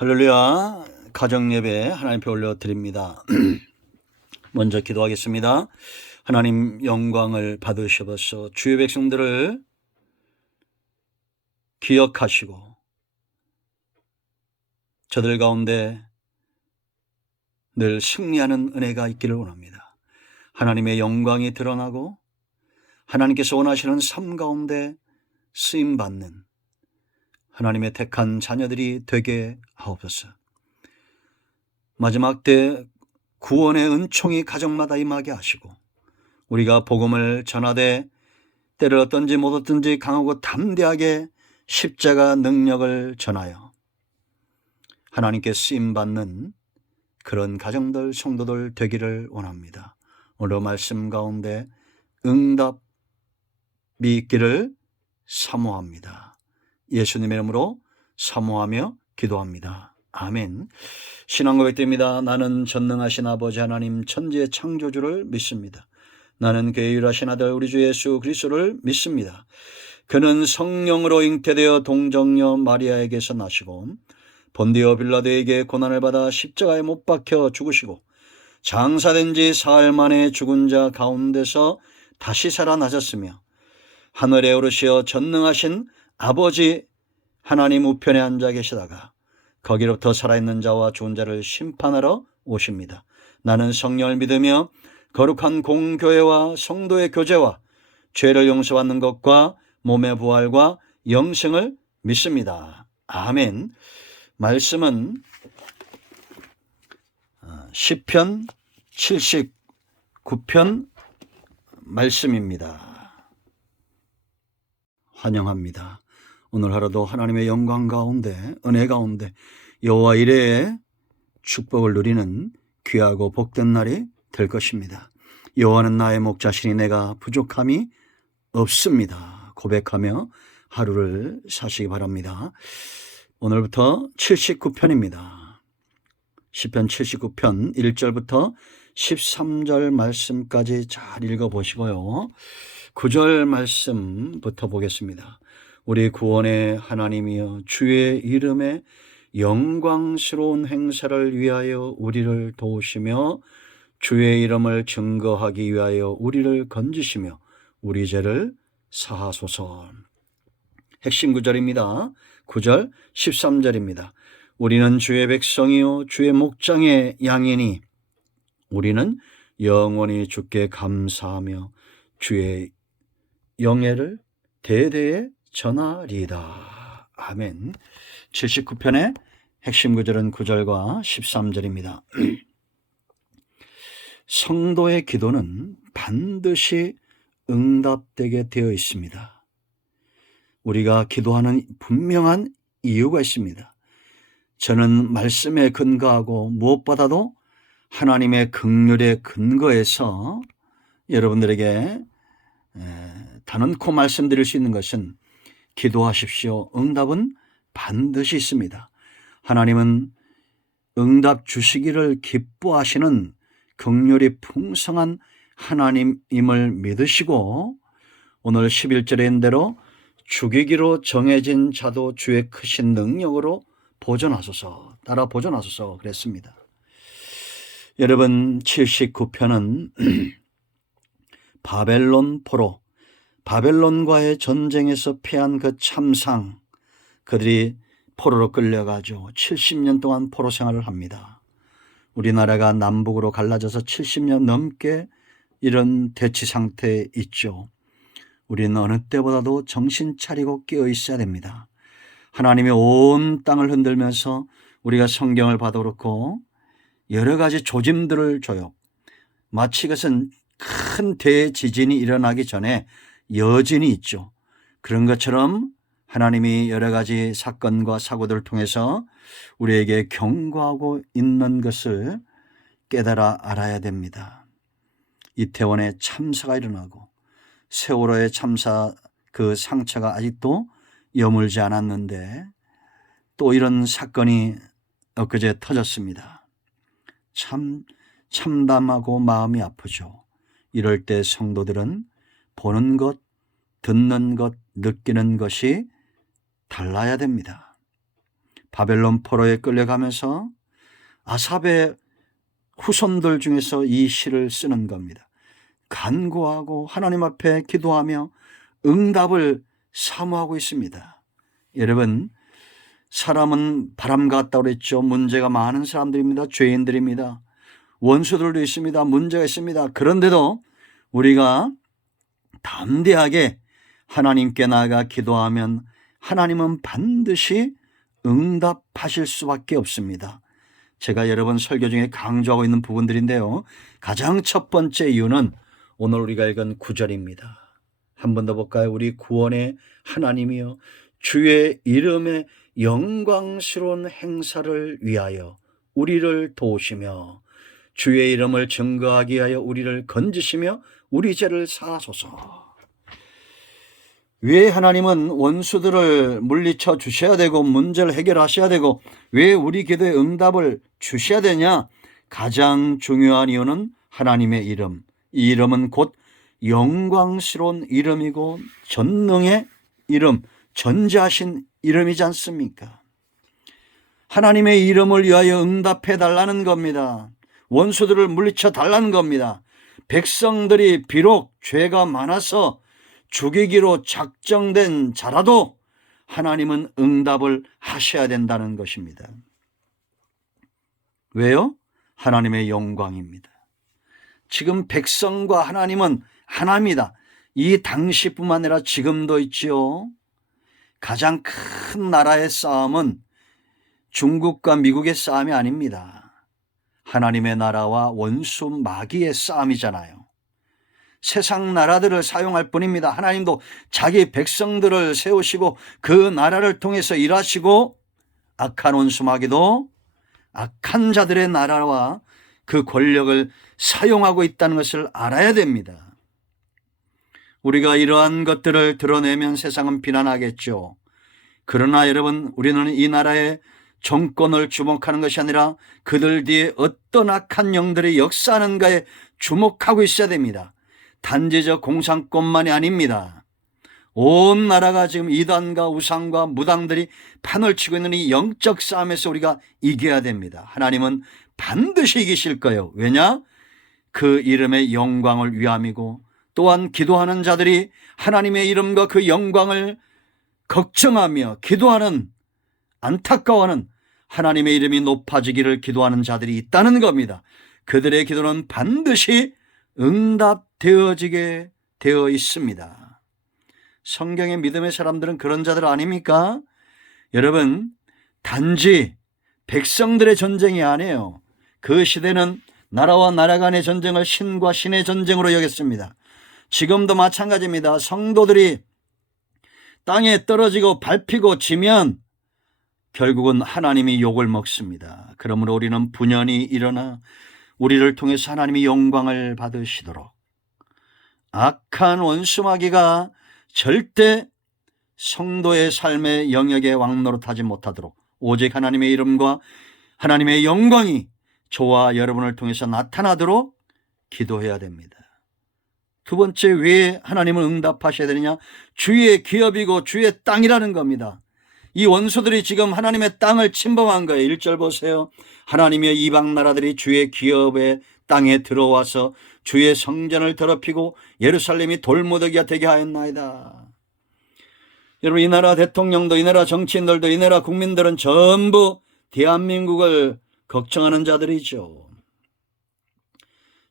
할렐루야. 가정예배 하나님께 올려드립니다. 먼저 기도하겠습니다. 하나님 영광을 받으셔서 주의 백성들을 기억하시고 저들 가운데 늘 승리하는 은혜가 있기를 원합니다. 하나님의 영광이 드러나고 하나님께서 원하시는 삶 가운데 쓰임받는 하나님의 택한 자녀들이 되게 하옵소서. 마지막 때 구원의 은총이 가정마다 임하게 하시고 우리가 복음을 전하되 때를 얻든지 못 얻든지 강하고 담대하게 십자가 능력을 전하여 하나님께 쓰임받는 그런 가정들, 성도들 되기를 원합니다. 오늘 말씀 가운데 응답이 있기를 사모합니다. 예수님의 이름으로 사모하며 기도합니다. 아멘. 신앙 고백드립니다. 나는 전능하신 아버지 하나님 천지의 창조주를 믿습니다. 나는 그의 유일하신 아들 우리 주 예수 그리스도를 믿습니다. 그는 성령으로 잉태되어 동정녀 마리아에게서 나시고 본디오 빌라도에게 고난을 받아 십자가에 못 박혀 죽으시고 장사된 지 사흘 만에 죽은 자 가운데서 다시 살아나셨으며 하늘에 오르시어 전능하신 아버지 하나님 우편에 앉아 계시다가 거기로부터 살아있는 자와 죽은 자를 심판하러 오십니다. 나는 성령을 믿으며 거룩한 공교회와 성도의 교제와 죄를 용서받는 것과 몸의 부활과 영생을 믿습니다. 아멘. 말씀은 시편 79편 말씀입니다. 환영합니다. 오늘 하루도 하나님의 영광 가운데 은혜 가운데 여호와 이레의 축복을 누리는 귀하고 복된 날이 될 것입니다. 여호와는 나의 목자시니 내가 부족함이 없습니다. 고백하며 하루를 사시기 바랍니다. 오늘부터 79편입니다. 시편 79편 1절부터 13절 말씀까지 잘 읽어보시고요. 9절 말씀부터 보겠습니다. 우리 구원의 하나님이여 주의 이름의 영광스러운 행사를 위하여 우리를 도우시며 주의 이름을 증거하기 위하여 우리를 건지시며 우리 죄를 사하소서. 핵심 구절입니다. 9절 13절입니다. 우리는 주의 백성이요 주의 목장의 양이니 우리는 영원히 주께 감사하며 주의 영예를 대대에 전하리이다. 아멘. 79편의 핵심 구절은 9절과 13절입니다. 성도의 기도는 반드시 응답되게 되어 있습니다. 우리가 기도하는 분명한 이유가 있습니다. 저는 말씀에 근거하고 무엇보다도 하나님의 긍휼에 근거해서 여러분들에게 단언코 말씀드릴 수 있는 것은 기도하십시오. 응답은 반드시 있습니다. 하나님은 응답 주시기를 기뻐하시는 긍휼이 풍성한 하나님임을 믿으시고 오늘 11절에 있는 대로 죽이기로 정해진 자도 주의 크신 능력으로 보존하소서, 따라 보존하소서 그랬습니다. 여러분 79편은 바벨론 포로, 바벨론과의 전쟁에서 피한 그 참상, 그들이 포로로 끌려가죠. 70년 동안 포로 생활을 합니다. 우리나라가 남북으로 갈라져서 70년 넘게 이런 대치 상태에 있죠. 우리는 어느 때보다도 정신 차리고 깨어 있어야 됩니다. 하나님이 온 땅을 흔들면서 우리가 성경을 봐도 그렇고 여러 가지 조짐들을 줘요. 마치 이것은 큰 대지진이 일어나기 전에 여진이 있죠. 그런 것처럼 하나님이 여러 가지 사건과 사고들을 통해서 우리에게 경고하고 있는 것을 깨달아 알아야 됩니다. 이태원에 참사가 일어나고 세월호의 참사 그 상처가 아직도 여물지 않았는데 또 이런 사건이 엊그제 터졌습니다. 참 참담하고 마음이 아프죠. 이럴 때 성도들은 보는 것, 듣는 것, 느끼는 것이 달라야 됩니다. 바벨론 포로에 끌려가면서 아삽의 후손들 중에서 이 시를 쓰는 겁니다. 간구하고 하나님 앞에 기도하며 응답을 사모하고 있습니다. 여러분, 사람은 바람 같다고 그랬죠. 문제가 많은 사람들입니다. 죄인들입니다. 원수들도 있습니다. 문제가 있습니다. 그런데도 우리가 담대하게 하나님께 나아가 기도하면 하나님은 반드시 응답하실 수밖에 없습니다. 제가 여러 번 설교 중에 강조하고 있는 부분들인데요. 가장 첫 번째 이유는 오늘 우리가 읽은 9절입니다. 한 번 더 볼까요? 우리 구원의 하나님이여 주의 이름의 영광스러운 행사를 위하여 우리를 도우시며 주의 이름을 증거하기 위하여 우리를 건지시며 우리 죄를 사하소서. 왜 하나님은 원수들을 물리쳐 주셔야 되고 문제를 해결하셔야 되고 왜 우리 기도에 응답을 주셔야 되냐? 가장 중요한 이유는 하나님의 이름. 이 이름은 곧 영광스러운 이름이고 전능의 이름, 전지하신 이름이지 않습니까? 하나님의 이름을 위하여 응답해 달라는 겁니다. 원수들을 물리쳐 달라는 겁니다. 백성들이 비록 죄가 많아서 죽이기로 작정된 자라도 하나님은 응답을 하셔야 된다는 것입니다. 왜요? 하나님의 영광입니다. 지금 백성과 하나님은 하나입니다. 이 당시뿐만 아니라 지금도 있지요. 가장 큰 나라의 싸움은 중국과 미국의 싸움이 아닙니다. 하나님의 나라와 원수 마귀의 싸움이잖아요. 세상 나라들을 사용할 뿐입니다. 하나님도 자기 백성들을 세우시고 그 나라를 통해서 일하시고 악한 원수 마귀도 악한 자들의 나라와 그 권력을 사용하고 있다는 것을 알아야 됩니다. 우리가 이러한 것들을 드러내면 세상은 비난하겠죠. 그러나 여러분, 우리는 이 나라의 정권을 주목하는 것이 아니라 그들 뒤에 어떤 악한 영들이 역사하는가에 주목하고 있어야 됩니다. 단지 저 공산권만이 아닙니다. 온 나라가 지금 이단과 우상과 무당들이 판을 치고 있는 이 영적 싸움에서 우리가 이겨야 됩니다. 하나님은 반드시 이기실 거예요. 왜냐? 그 이름의 영광을 위함이고 또한 기도하는 자들이 하나님의 이름과 그 영광을 걱정하며 기도하는, 안타까워하는 하나님의 이름이 높아지기를 기도하는 자들이 있다는 겁니다. 그들의 기도는 반드시 응답되어지게 되어 있습니다. 성경의 믿음의 사람들은 그런 자들 아닙니까? 여러분, 단지 백성들의 전쟁이 아니에요. 그 시대는 나라와 나라 간의 전쟁을 신과 신의 전쟁으로 여겼습니다. 지금도 마찬가지입니다. 성도들이 땅에 떨어지고 밟히고 지면 결국은 하나님이 욕을 먹습니다. 그러므로 우리는 분연히 일어나 우리를 통해서 하나님이 영광을 받으시도록 악한 원수마귀가 절대 성도의 삶의 영역에 왕노릇하지 못하도록 오직 하나님의 이름과 하나님의 영광이 저와 여러분을 통해서 나타나도록 기도해야 됩니다. 두 번째, 왜 하나님을 응답하셔야 되느냐? 주의 기업이고 주의 땅이라는 겁니다. 이 원수들이 지금 하나님의 땅을 침범한 거예요. 1절 보세요. 하나님의 이방 나라들이 주의 기업의 땅에 들어와서 주의 성전을 더럽히고 예루살렘이 돌무더기가 되게 하였나이다. 여러분, 이 나라 대통령도 이 나라 정치인들도 이 나라 국민들은 전부 대한민국을 걱정하는 자들이죠.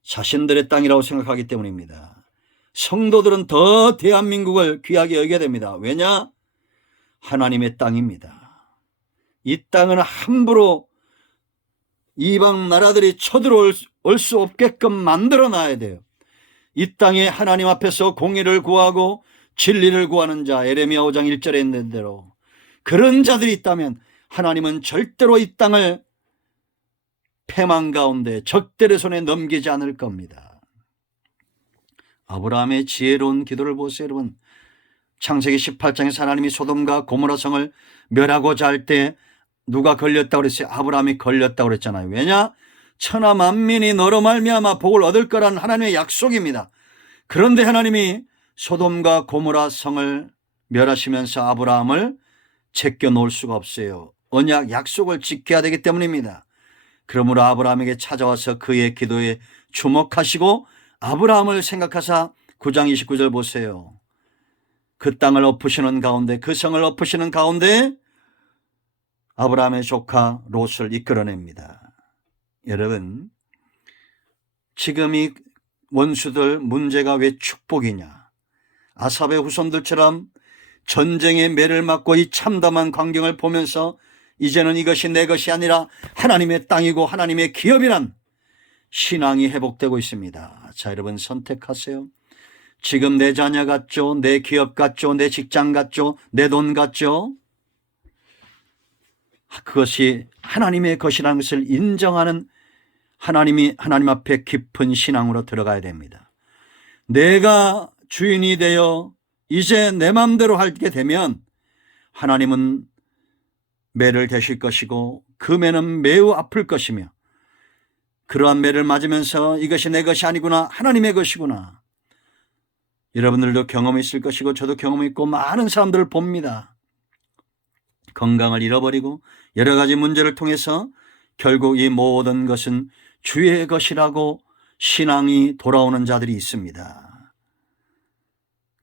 자신들의 땅이라고 생각하기 때문입니다. 성도들은 더 대한민국을 귀하게 여겨야 됩니다. 왜냐? 하나님의 땅입니다. 이 땅은 함부로 이방 나라들이 쳐들어올 수 없게끔 만들어 놔야 돼요. 이 땅에 하나님 앞에서 공의를 구하고 진리를 구하는 자, 예레미야 5장 1절에 있는 대로 그런 자들이 있다면 하나님은 절대로 이 땅을 패망 가운데 적들의 손에 넘기지 않을 겁니다. 아브라함의 지혜로운 기도를 보세요. 여러분, 창세기 18장에서 하나님이 소돔과 고모라 성을 멸하고자 할 때 누가 걸렸다고 그랬어요? 아브라함이 걸렸다고 그랬잖아요. 왜냐? 천하 만민이 너로 말미암아 복을 얻을 거라는 하나님의 약속입니다. 그런데 하나님이 소돔과 고모라 성을 멸하시면서 아브라함을 제껴 놓을 수가 없어요. 언약 약속을 지켜야 되기 때문입니다. 그러므로 아브라함에게 찾아와서 그의 기도에 주목하시고 아브라함을 생각하사 9장 29절 보세요. 그 땅을 엎으시는 가운데, 그 성을 엎으시는 가운데 아브라함의 조카 롯을 이끌어냅니다. 여러분, 지금 이 원수들 문제가 왜 축복이냐? 아삽의 후손들처럼 전쟁의 매를 맞고 이 참담한 광경을 보면서 이제는 이것이 내 것이 아니라 하나님의 땅이고 하나님의 기업이란 신앙이 회복되고 있습니다. 자, 여러분 선택하세요. 지금 내 자녀 같죠? 내 기업 같죠? 내 직장 같죠? 내 돈 같죠? 그것이 하나님의 것이라는 것을 인정하는 하나님 앞에 깊은 신앙으로 들어가야 됩니다. 내가 주인이 되어 이제 내 마음대로 하게 되면 하나님은 매를 대실 것이고 그 매는 매우 아플 것이며 그러한 매를 맞으면서 이것이 내 것이 아니구나, 하나님의 것이구나. 여러분들도 경험이 있을 것이고 저도 경험이 있고 많은 사람들을 봅니다. 건강을 잃어버리고 여러 가지 문제를 통해서 결국 이 모든 것은 주의 것이라고 신앙이 돌아오는 자들이 있습니다.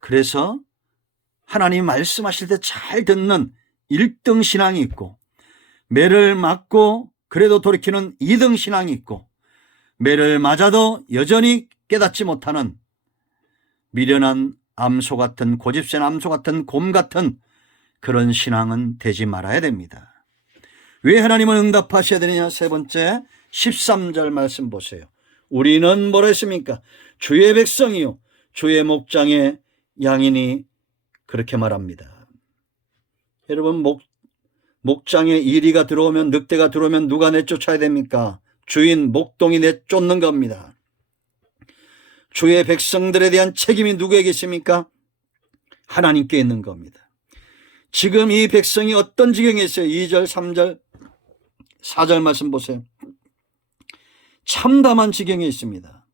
그래서 하나님 말씀하실 때 잘 듣는 1등 신앙이 있고, 매를 맞고 그래도 돌이키는 2등 신앙이 있고, 매를 맞아도 여전히 깨닫지 못하는 미련한 암소 같은, 고집센 암소 같은, 곰 같은 그런 신앙은 되지 말아야 됩니다. 왜 하나님은 응답하셔야 되느냐? 세 번째 13절 말씀 보세요. 우리는 뭐라 했습니까? 주의 백성이요 주의 목장의 양이니, 그렇게 말합니다. 여러분, 목장에 이리가 들어오면, 늑대가 들어오면 누가 내쫓아야 됩니까? 주인 목동이 내쫓는 겁니다. 주의 백성들에 대한 책임이 누구에게 있습니까? 하나님께 있는 겁니다. 지금 이 백성이 어떤 지경에 있어요? 2절, 3절, 4절 말씀 보세요. 참담한 지경에 있습니다.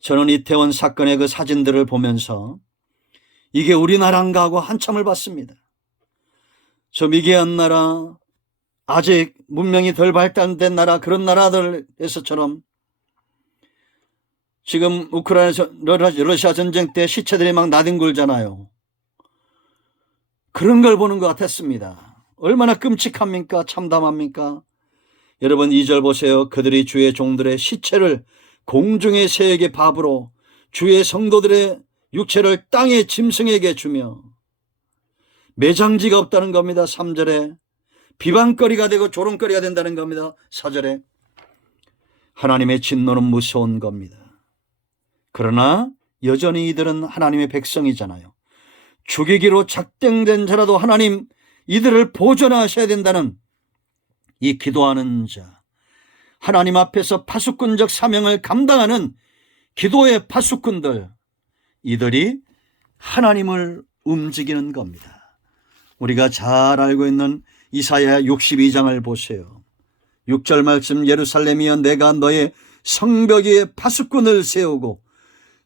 저는 이태원 사건의 그 사진들을 보면서 이게 우리나라인가 하고 한참을 봤습니다. 저 미개한 나라, 아직 문명이 덜 발달된 나라, 그런 나라들에서처럼 지금 우크라이나 러시아 전쟁 때 시체들이 막 나뒹굴잖아요. 그런 걸 보는 것 같았습니다. 얼마나 끔찍합니까? 참담합니까? 여러분 2절 보세요. 그들이 주의 종들의 시체를 공중의 새에게 밥으로, 주의 성도들의 육체를 땅의 짐승에게 주며, 매장지가 없다는 겁니다. 3절에 비방거리가 되고 조롱거리가 된다는 겁니다. 4절에 하나님의 진노는 무서운 겁니다. 그러나 여전히 이들은 하나님의 백성이잖아요. 죽이기로 작정된 자라도 하나님 이들을 보존하셔야 된다는 이 기도하는 자, 하나님 앞에서 파수꾼적 사명을 감당하는 기도의 파수꾼들, 이들이 하나님을 움직이는 겁니다. 우리가 잘 알고 있는 이사야 62장을 보세요. 6절 말씀, 예루살렘이여 내가 너의 성벽 위에 파수꾼을 세우고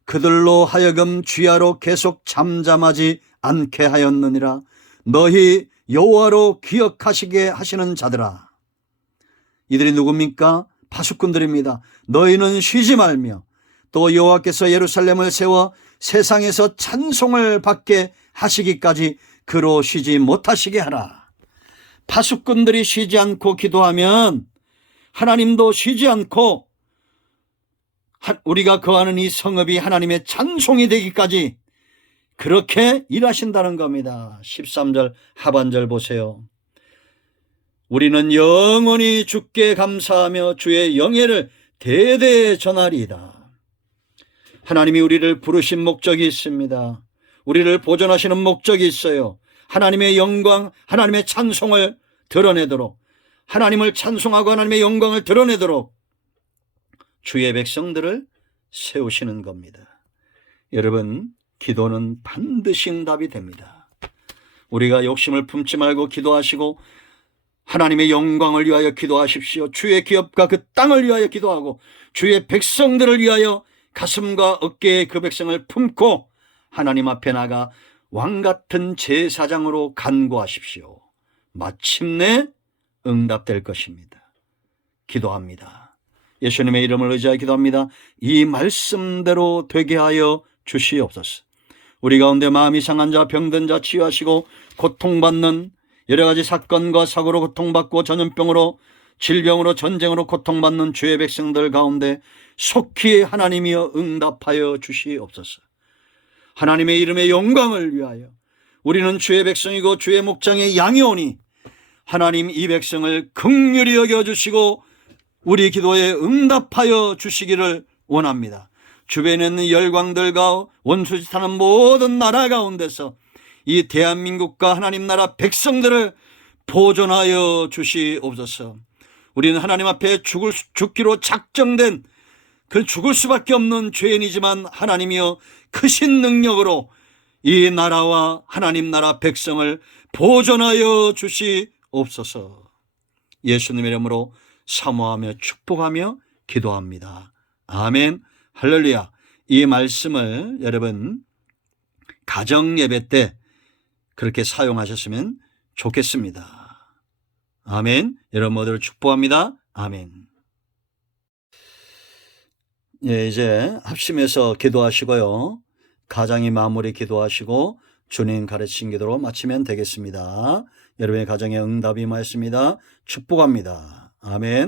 그들로 하여금 주야로 계속 잠잠하지 않게 하였느니라. 너희 여호와로 기억하시게 하시는 자들아. 이들이 누굽니까? 파수꾼들입니다. 너희는 쉬지 말며 또 여호와께서 예루살렘을 세워 세상에서 찬송을 받게 하시기까지 그로 쉬지 못하시게 하라. 파수꾼들이 쉬지 않고 기도하면 하나님도 쉬지 않고 우리가 거하는 이 성읍이 하나님의 찬송이 되기까지 그렇게 일하신다는 겁니다. 13절 하반절 보세요. 우리는 영원히 주께 감사하며 주의 영예를 대대에 전하리이다. 하나님이 우리를 부르신 목적이 있습니다. 우리를 보존하시는 목적이 있어요. 하나님의 영광, 하나님의 찬송을 드러내도록, 하나님을 찬송하고 하나님의 영광을 드러내도록 주의 백성들을 세우시는 겁니다. 여러분, 기도는 반드시 응답이 됩니다. 우리가 욕심을 품지 말고 기도하시고 하나님의 영광을 위하여 기도하십시오. 주의 기업과 그 땅을 위하여 기도하고 주의 백성들을 위하여 가슴과 어깨에 그 백성을 품고 하나님 앞에 나가 왕같은 제사장으로 간구하십시오. 마침내 응답될 것입니다. 기도합니다. 예수님의 이름을 의지하여 기도합니다. 이 말씀대로 되게 하여 주시옵소서. 우리 가운데 마음이 상한 자, 병든 자 치유하시고 고통받는 여러 가지 사건과 사고로 고통받고 전염병으로 질병으로 전쟁으로 고통받는 주의 백성들 가운데 속히 하나님이여 응답하여 주시옵소서. 하나님의 이름의 영광을 위하여 우리는 주의 백성이고 주의 목장의 양이오니 하나님 이 백성을 긍휼히 여겨주시고 우리 기도에 응답하여 주시기를 원합니다. 주변에 있는 열강들과 원수짓하는 모든 나라 가운데서 이 대한민국과 하나님 나라 백성들을 보존하여 주시옵소서. 우리는 하나님 앞에 죽기로 작정된 그 죽을 수밖에 없는 죄인이지만 하나님이여 크신 능력으로 이 나라와 하나님 나라 백성을 보존하여 주시옵소서. 예수님의 이름으로 사모하며 축복하며 기도합니다. 아멘. 할렐루야. 이 말씀을 여러분 가정 예배 때 그렇게 사용하셨으면 좋겠습니다. 아멘. 여러분 모두를 축복합니다. 아멘. 예, 이제 합심해서 기도하시고요. 가정이 마무리 기도하시고 주님 가르친 기도로 마치면 되겠습니다. 여러분의 가정에 응답이 임하였습니다. 축복합니다. 아멘.